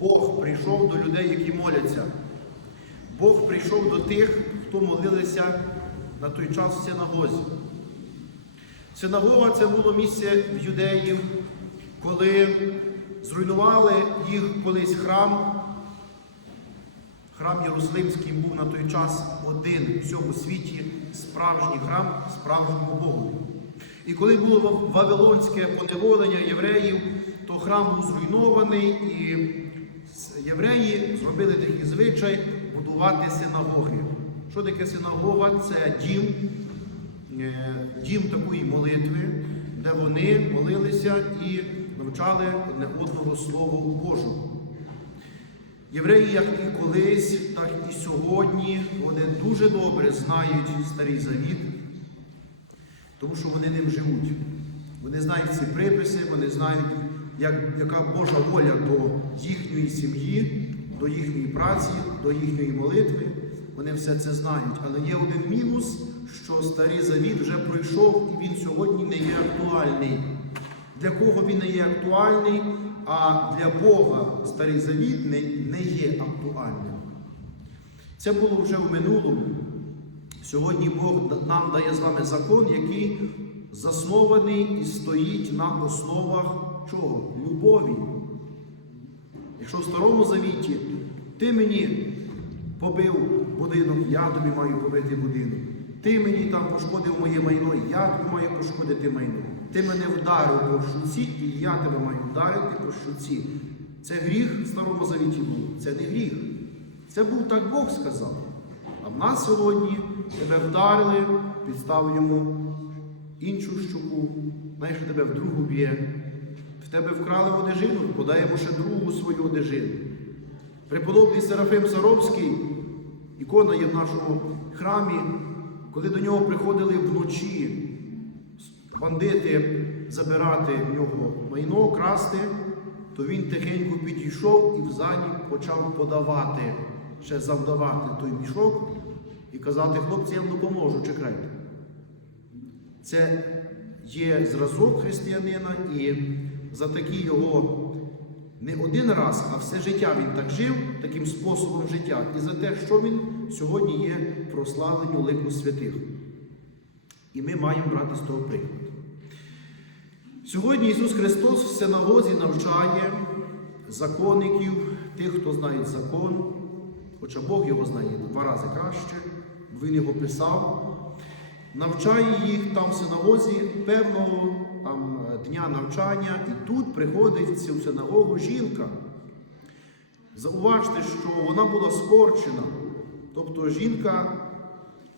Бог прийшов до людей, які моляться. Бог прийшов до тих, хто молилися на той час в синагозі. Синагога це було місце в юдеїв, коли зруйнували їх колись храм. Храм Єрусалимський був на той час один в всьому світі справжній храм справжнього Богу. І коли було Вавилонське поневолення євреїв, то храм був зруйнований, і євреї зробили такий звичай будувати синагоги. Що таке синагога? Це дім, е, дім такої молитви, де вони молилися і навчали одне одного Слову Божому. Євреї, як і колись, так і сьогодні, вони дуже добре знають Старий Завіт, тому що вони ним живуть. Вони знають ці приписи, вони знають, як, яка Божа воля до їхньої сім'ї, до їхньої праці, до їхньої молитви. Вони все це знають. Але є один мінус, що Старий Завіт вже пройшов і він сьогодні не є актуальний. Для кого він не є актуальний, а для Бога Старий Завіт не, не є актуальним. Це було вже в минулому. Сьогодні Бог нам дає з вами закон, який заснований і стоїть на основах чого? Любові. Якщо в Старому Завіті ти мені побив будинок, я тобі маю побити будинок. Ти мені там пошкодив моє майно, я тобі маю пошкодити майно. Ти мене вдарив по щуці, і я тебе маю вдарити по щуці. Це гріх в Старому Завіті був. Це не гріх. Це був так Бог сказав. А в нас сьогодні тебе вдарили, підстав йому іншу щуку, знаєш, тебе вдругу б'є. Тебе вкрали одежину, подаємо ще другу свою одежину. Преподобний Серафим Саровський, ікона є в нашому храмі, коли до нього приходили вночі бандити забирати в нього майно, красти, то він тихенько підійшов і в зані почав подавати, ще завдавати той мішок і казати, хлопці, я вам допоможу, чекайте. Це є зразок християнина, і за такий його не один раз, а все життя він так жив, таким способом життя, і за те, що він сьогодні є прославленню лику святих. І ми маємо брати з того приклад. Сьогодні Ісус Христос в синагозі навчає законників, тих, хто знає закон, хоча Бог його знає два рази краще, Він його писав, навчає їх там в синагозі певного дня навчання, і тут приходить в цю синагогу жінка. Зауважте, що вона була скорчена, тобто жінка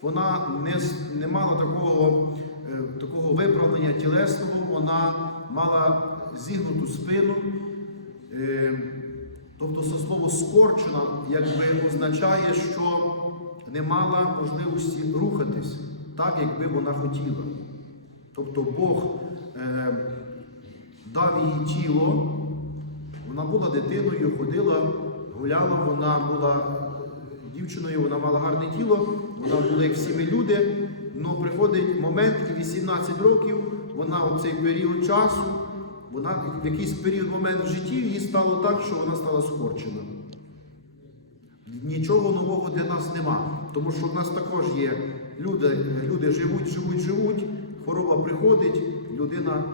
вона не, не мала такого, е, такого виправлення тілесного, вона мала зігнуту спину. Е, тобто це слово скорчена якби означає, що не мала можливості рухатись так, якби вона хотіла. Тобто Бог е, дав їй тіло, вона була дитиною, ходила, гуляла, вона була дівчиною, вона мала гарне тіло, вона була як всі люди, але приходить момент, і 18 років, вона в цей період часу, вона в якийсь період момент в житті їй стало так, що вона стала скорчена. Нічого нового для нас нема, тому що в нас також є люди, люди живуть, живуть, живуть, хвороба приходить, людина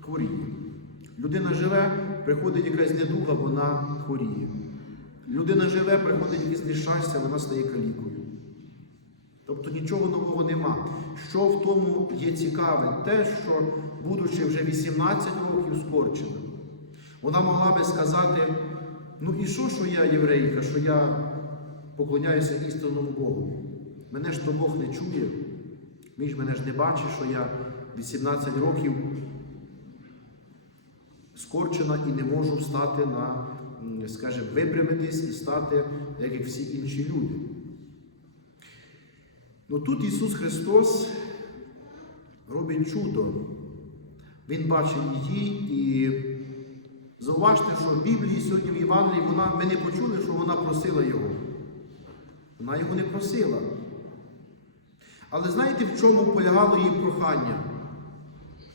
хворіє. Людина живе, приходить якась недуга, вона хворіє. Людина живе, приходить якесь нещастя, вона стає калікою. Тобто нічого нового нема. Що в тому є цікаве? Те, що, будучи вже 18 років скорченим, вона могла би сказати, ну і що, що я єврейка, що я поклоняюся істинному Богу? Мене ж то Бог не чує, він ж мене ж не бачить, що я 18 років скорчена і не можу встати на, скажімо, випрямитись і стати, як і всі інші люди. Ну тут Ісус Христос робить чудо. Він бачить її і зауважте, що в Біблії сьогодні в Євангелії вона, ми не почули, що вона просила Його. Вона його не просила. Але знаєте, в чому полягало її прохання?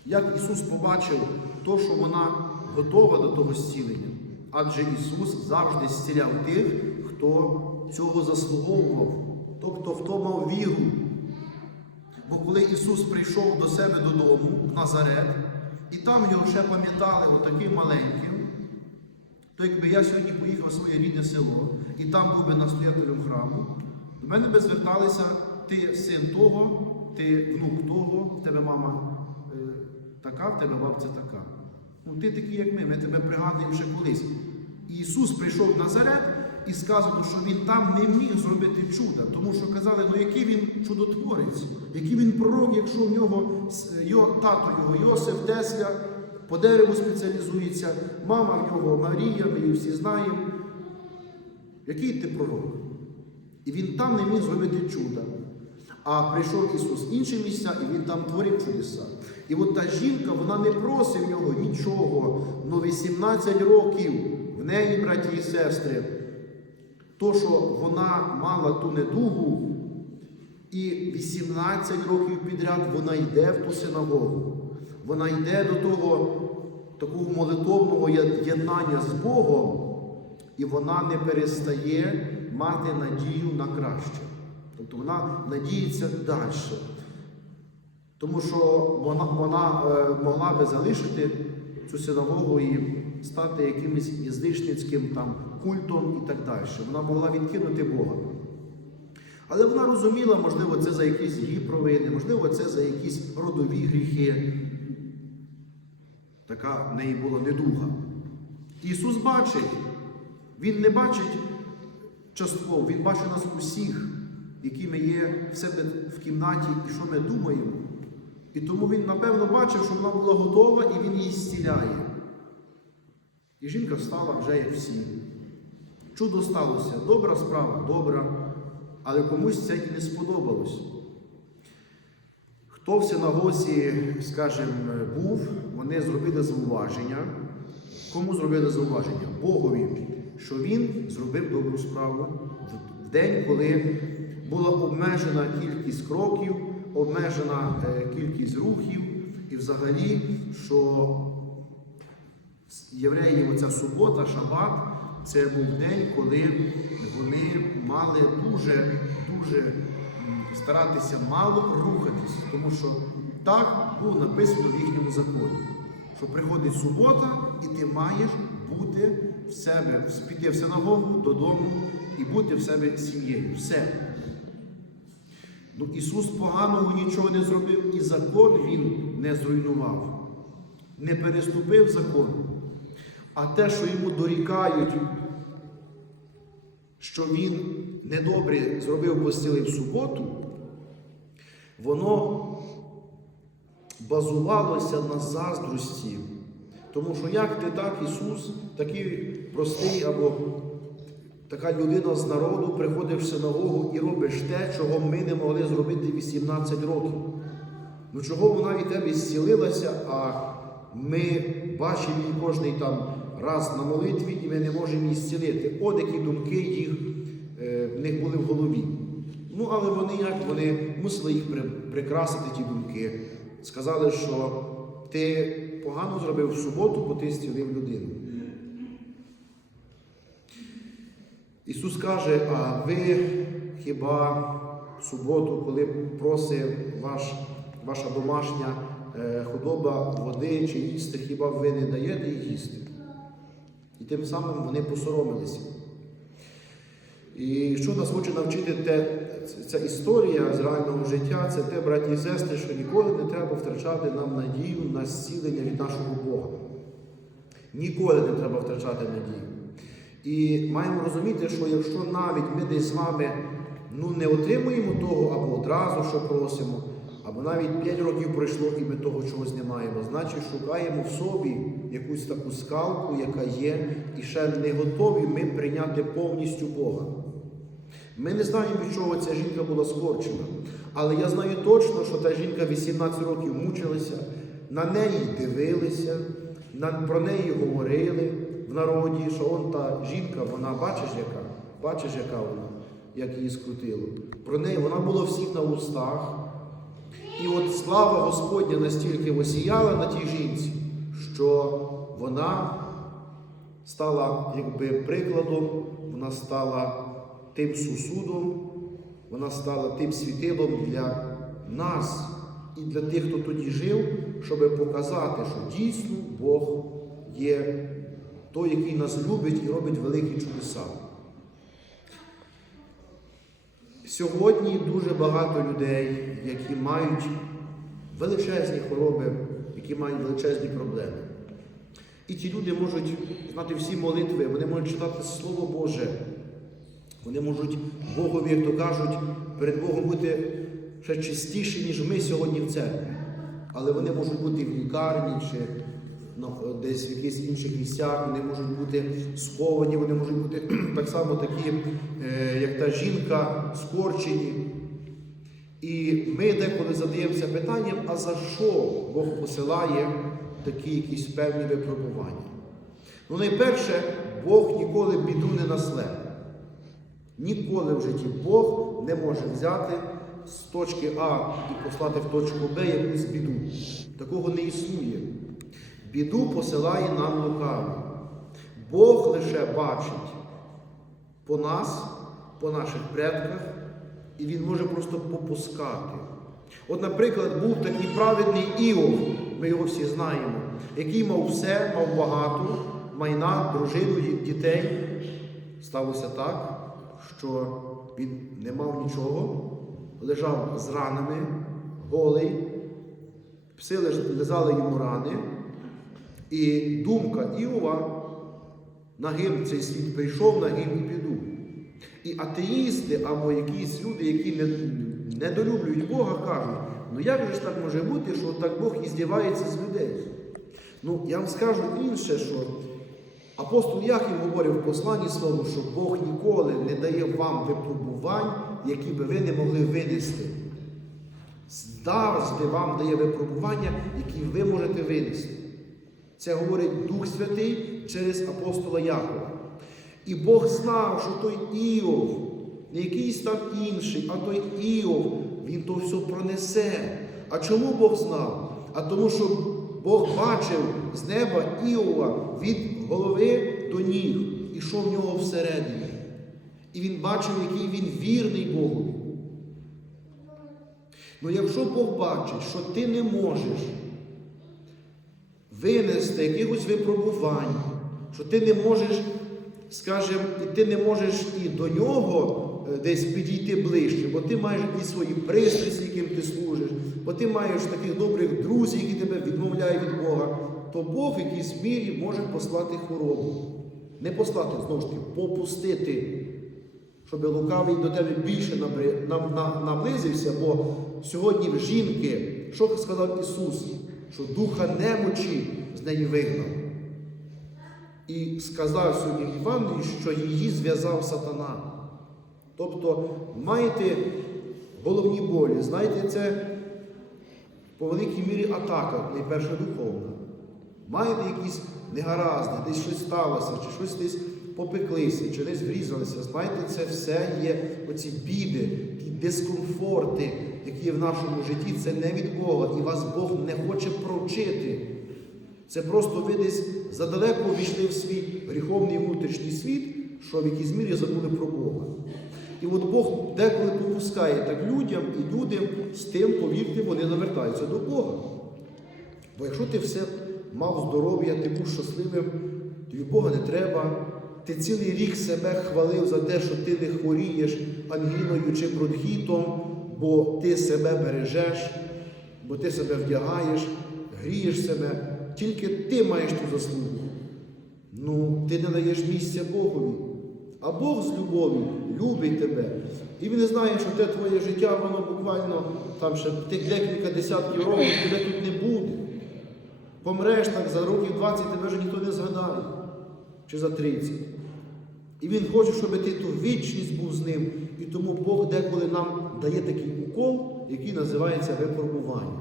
Як Ісус побачив то, що вона готова до того зцілення. Адже Ісус завжди зціляв тих, хто цього заслуговував, тобто хто мав віру. Бо коли Ісус прийшов до себе додому, в Назарет, і там його ще пам'ятали отаким маленьким, то якби я сьогодні поїхав в своє рідне село і там був би настоятелем храму, до мене би зверталися ти син того, ти внук того, в тебе мама е, така, в тебе бабця така. Ну, ти такий, як ми, ми тебе пригадуємо ще колись. І Ісус прийшов в Назарет і сказано, що Він там не міг зробити чуда, тому що казали, ну який він чудотворець, який він пророк, якщо в нього його, тато його Йосиф, Тесля, по дереву спеціалізується, мама в нього Марія, ми її всі знаємо. Який ти пророк? І він там не міг зробити чуда. А прийшов Ісус в інші місця, і Він там творив чудеса. І от та жінка, вона не просить в нього нічого. Ну 18 років в неї, браті і сестри, то, що вона мала ту недугу, і 18 років підряд вона йде в ту синагогу. Вона йде до того такого молитовного єднання з Богом, і вона не перестає мати надію на краще. Тобто вона надіється далі. Тому що вона, вона е, могла би залишити цю синагогу і стати якимось язичницьким там, культом і так далі. Вона могла відкинути Бога. Але вона розуміла, можливо, це за якісь її провини, можливо, це за якісь родові гріхи. Така в неї була недуга. Ісус бачить, Він не бачить частково, Він бачить нас усіх, які ми є в себе в кімнаті і що ми думаємо. І тому він, напевно, бачив, що вона була готова і він її зціляє. І жінка стала вже як всі. Чудо сталося. Добра справа, добра, але комусь це і не сподобалось. Хто в синагозі, скажімо, був, вони зробили зауваження. Кому зробили зауваження? Богові, що він зробив добру справу в день, коли була обмежена кількість кроків, обмежена е, кількість рухів, і взагалі, що євреїв оця субота, шабат, це був день, коли вони мали дуже, дуже старатися мало рухатись, тому що так було написано в їхньому законі. Що приходить субота, і ти маєш бути в себе, піти в синагогу додому і бути в себе сім'єю. Все. Ну, Ісус поганого нічого не зробив, і закон Він не зруйнував, не переступив закон. А те, що йому дорікають, що він недобре зробив постіли в суботу, воно базувалося на заздрості. Тому що як ти так, Ісус, такий простий або така людина з народу, приходиш в синагогу і робиш те, чого ми не могли зробити 18 років. Ну чого вона від тебе зцілилася, а ми бачимо її кожний там раз на молитві, і ми не можемо її зцілити. От які думки їх, е, в них були в голові. Ну, але вони як? Вони мусили їх при- прикрасити, ті думки. Сказали, що ти погано зробив в суботу, бо ти зцілив людину. Ісус каже, а ви хіба в суботу, коли просить ваш, ваша домашня е, худоба води чи їсти, хіба ви не даєте їх їсти? І тим самим вони посоромилися. І що нас хоче навчити те, ця історія з реального життя, це те, браті і сестри, що ніколи не треба втрачати нам надію на зцілення від нашого Бога. Ніколи не треба втрачати надію. І маємо розуміти, що якщо навіть ми десь з вами ну, не отримуємо того або одразу, що просимо, або навіть 5 років пройшло і ми того чогось не маємо, значить шукаємо в собі якусь таку скалку, яка є, і ще не готові ми прийняти повністю Бога. Ми не знаємо, від чого ця жінка була скорчена. Але я знаю точно, що та жінка 18 років мучилася, на неї дивилися, про неї говорили народі, що он та жінка, вона бачиш яка, бачиш, яка вона, як її скрутило. Про неї вона була всіх на устах. І от слава Господня настільки осіяла на тій жінці, що вона стала якби прикладом, вона стала тим сусудом, вона стала тим світилом для нас і для тих, хто тоді жив, щоб показати, що дійсно Бог є той, який нас любить і робить великі чудеса. Сьогодні дуже багато людей, які мають величезні хвороби, які мають величезні проблеми. І ті люди можуть знати всі молитви, вони можуть читати Слово Боже, вони можуть Богові, як то кажуть, перед Богом бути ще чистіші, ніж ми сьогодні в церкві. Але вони можуть бути в лікарні чи десь в якихось інших місцях, вони можуть бути сховані, вони можуть бути так само такі, е, як та жінка, скорчені. І ми деколи задаємося питанням, а за що Бог посилає такі якісь певні випробування? Ну, найперше, Бог ніколи біду не насле. Ніколи в житті Бог не може взяти з точки А і послати в точку Б якусь біду. Такого не існує. Біду посилає нам лукавий. Бог лише бачить по нас, по наших предках, і Він може просто попускати. От, наприклад, був такий праведний Іов, ми його всі знаємо, який мав все, мав багато, майна, дружину, дітей. Сталося так, що він не мав нічого, лежав з ранами, голий, пси лизали йому рани. І думка Іова, нагим цей світ прийшов, нагим і піду. І атеїсти або якісь люди, які не, недолюблюють Бога, кажуть, ну як же ж так може бути, що так Бог і здівається з людей? Ну, я вам скажу інше, що апостол Яхів говорив в посланні своєму, що Бог ніколи не дає вам випробувань, які би ви не могли винести. Завжди вам дає випробування, які ви можете винести. Це говорить Дух Святий через апостола Якова. І Бог знав, що той Іов, не якийсь там інший, а той Іов, він то все пронесе. А чому Бог знав? А тому, що Бог бачив з неба Іова від голови до ніг, і що в нього всередині. І він бачив, який він вірний Богові. Ну якщо Бог бачить, що ти не можеш винести якихось випробувань, що ти не можеш, скажімо, ти не можеш і до нього е, десь підійти ближче, бо ти маєш якісь свої пристрасті, яким ти служиш, бо ти маєш таких добрих друзів, які тебе відмовляють від Бога, то Бог в якійсь мірі може послати хворобу. Не послати, знову ж таки, попустити. Щоб лукавий до тебе більше наблизився, бо сьогодні в жінки, що сказав Ісус? Що духа немочі з неї вигнав. І сказав сьогодні Івану, що її зв'язав сатана. Тобто маєте головні болі, знаєте, це по великій мірі атака, найперше духовна. Маєте якісь негаразди, десь щось сталося, чи щось десь попеклися, чи десь врізалися. Знаєте, це все є оці біди, ті дискомфорти, які є в нашому житті, це не від Бога. І вас Бог не хоче провчити. Це просто ви десь задалеко увійшли в свій гріховний внутрішній світ, що в якійсь мірі забули про Бога. І от Бог деколи попускає так людям, і люди з тим, повірте, вони навертаються до Бога. Бо якщо ти все мав здоров'я, ти був щасливим, тобі Бога не треба. Ти цілий рік себе хвалив за те, що ти не хворієш ангіною чи бронхітом, бо ти себе бережеш, бо ти себе вдягаєш, грієш себе. Тільки ти маєш ту заслугу. Ну, ти не даєш місця Богові. А Бог з любові любить тебе. І він знає, що те твоє життя, воно буквально там ще декілька десятків років тебе тут не буде. Помреш так за років 20 тебе вже ніхто не згадає. Чи за 30. І він хоче, щоб ти ту вічність був з ним. І тому Бог деколи нам дає такий укол, який називається випробування.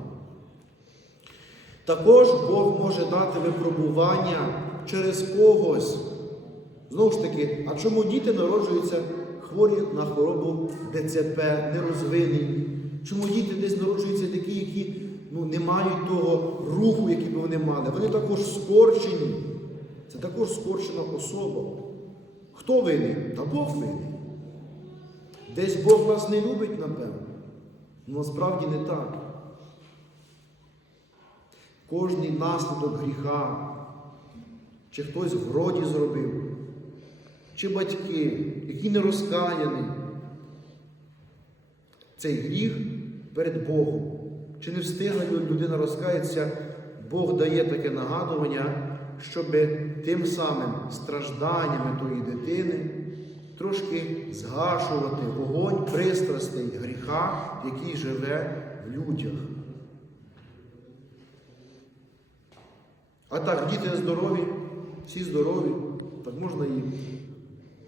Також Бог може дати випробування через когось. Знову ж таки, а чому діти народжуються хворі на хворобу ДЦП, нерозвинені? Чому діти десь народжуються такі, які ну, не мають того руху, який би вони мали? Вони також скорчені. це також скорчена особа. Хто винний? Та Бог винний. Десь Бог нас не любить, напевно. Ну, насправді не так. Кожний наслідок гріха, чи хтось в роді зробив, чи батьки, які не розкаяні, цей гріх перед Богом. Чи не встигла людина розкаятися, Бог дає таке нагадування, щоб тим самим стражданнями тої дитини трошки згашувати вогонь пристрастей гріха, який живе в людях. А так, діти здорові, всі здорові, так можна і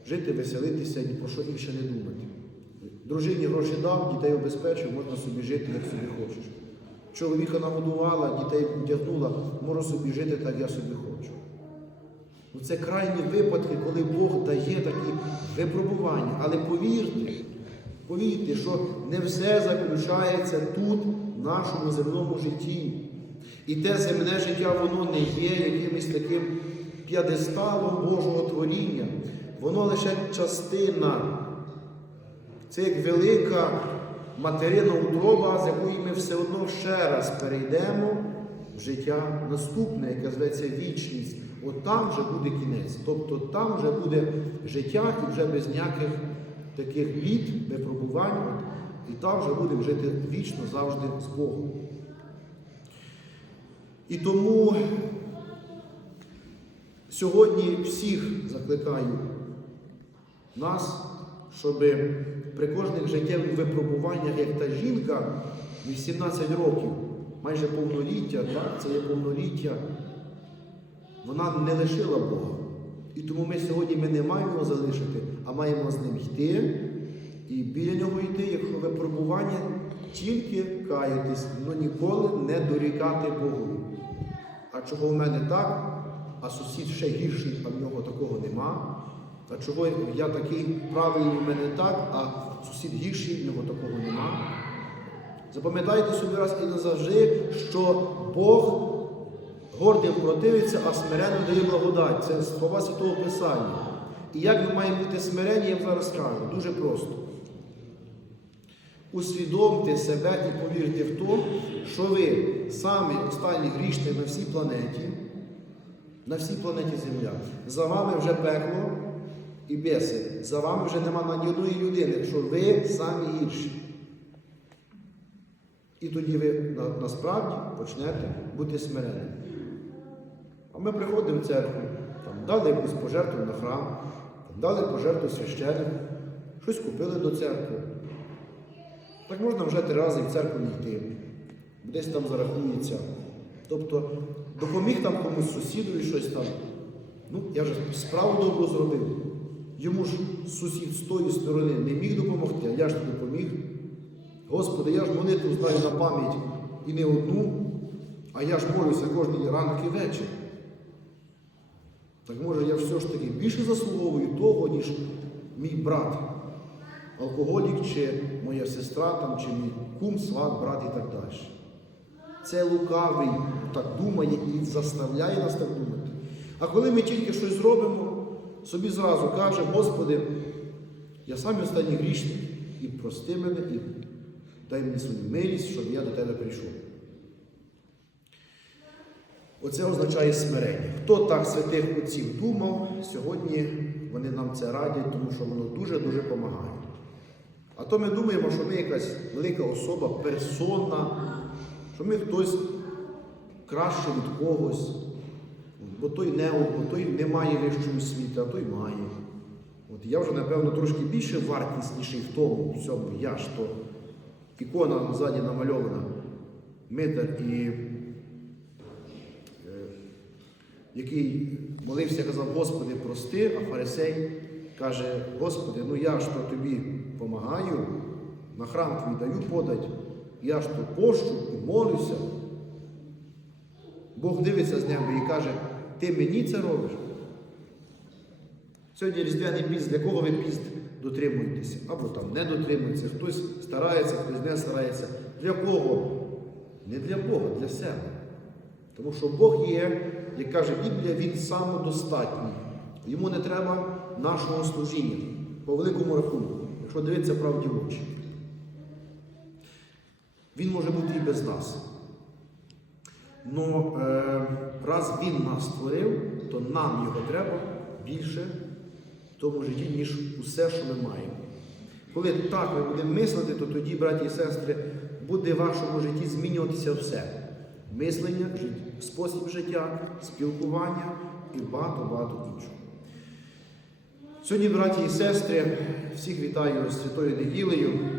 жити, веселитися і про що інше не думати. Дружині гроші дав, дітей обезпечив, можна собі жити, як собі хочеш. Чоловіка нагодувала, дітей вдягнула, можу собі жити, так я собі хочу. Ну, Це крайні випадки, коли Бог дає такі випробування. Але повірте, повірте, що не все заключається тут, в нашому земному житті. І те земне життя, воно не є якимось таким п'ядесталом Божого творіння. Воно лише частина. Це як велика материна утроба, з якої ми все одно ще раз перейдемо в життя наступне, яке зветься вічність. От там вже буде кінець. Тобто там вже буде життя і вже без ніяких таких бід, випробувань. І там вже будемо жити вічно завжди з Богом. І тому сьогодні всіх закликаю нас, щоб при кожних життєвих випробуваннях, як та жінка, 18 років, майже повноліття, так, це є повноліття, вона не лишила Бога. І тому ми сьогодні ми не маємо залишити, а маємо з ним йти і біля нього йти, якщо випробування, тільки каятись, але ніколи не дорікати Богу. А чого в мене так, а сусід ще гірший, а в нього такого нема. А чого я такий правильний в мене так, а сусід гірший, в нього такого нема. Запам'ятайте собі раз і назавжди, що Бог гордим противиться, а смиренним дає благодать. Це слова Святого Писання. І як ми маємо бути смирені, я вам зараз скажу. Дуже просто. Усвідомте себе і повірте в те, що ви самі останні грішні на всій планеті, на всій планеті Земля. За вами вже пекло і беси. За вами вже нема ні одної людини, що ви самі гірші. І тоді ви насправді почнете бути смиренними. Ми приходимо в церкву, там, дали якусь пожертву на храм, там, дали пожертву священнику, щось купили до церкви. Так можна вже три рази в церкву не йти, десь там зарахується. Тобто допоміг там комусь сусідові щось там. Ну, я вже справу добру зробив. Йому ж сусід з тої сторони не міг допомогти, а я ж допоміг. Господи, я ж молитву знаю на пам'ять і не одну, а я ж молюся кожен ранок і вечір. Так може я все ж таки більше заслуговую того, ніж мій брат, алкоголік, чи моя сестра, там, чи мій кум, сват, брат і так далі. Це лукавий так думає і заставляє нас так думати. А коли ми тільки щось зробимо, собі зразу каже, Господи, я сам останній грішник, і прости мене, і дай мені свою милість, щоб я до тебе прийшов. Оце означає смирення. Хто так святих отців думав, сьогодні вони нам це радять, тому що воно дуже-дуже допомагає. А то ми думаємо, що ми якась велика особа, персона, що ми хтось краще від когось, бо той не, бо той не має вищого світу, а той має. От я вже, напевно, трошки більше вартісніший в тому всьому. Я ж то ікона ззаді намальована, Митар і який молився, казав, Господи, прости, а фарисей каже, Господи, ну я ж то тобі помагаю, на храм твій даю подать, я ж то пощу і молюся. Бог дивиться з неба і каже, ти мені це робиш. Сьогодні різдвяний піст, для кого ви піст дотримуєтеся? Або там не дотримується, хтось старається, хтось не старається. Для кого? Не для Бога, для себе. Тому що Бог є як каже Біблія, він самодостатній. Йому не треба нашого служіння по великому рахунку, якщо дивитися правді в очі. Він може бути і без нас. Но е, раз він нас створив, то нам його треба більше в тому житті, ніж усе, що ми маємо. Коли так ми будемо мислити, то тоді, браті і сестри, буде в вашому житті змінюватися все. Мислення, жит- спосіб життя, спілкування і багато-багато іншого. Сьогодні, браті і сестри, всіх вітаю з Святою неділею.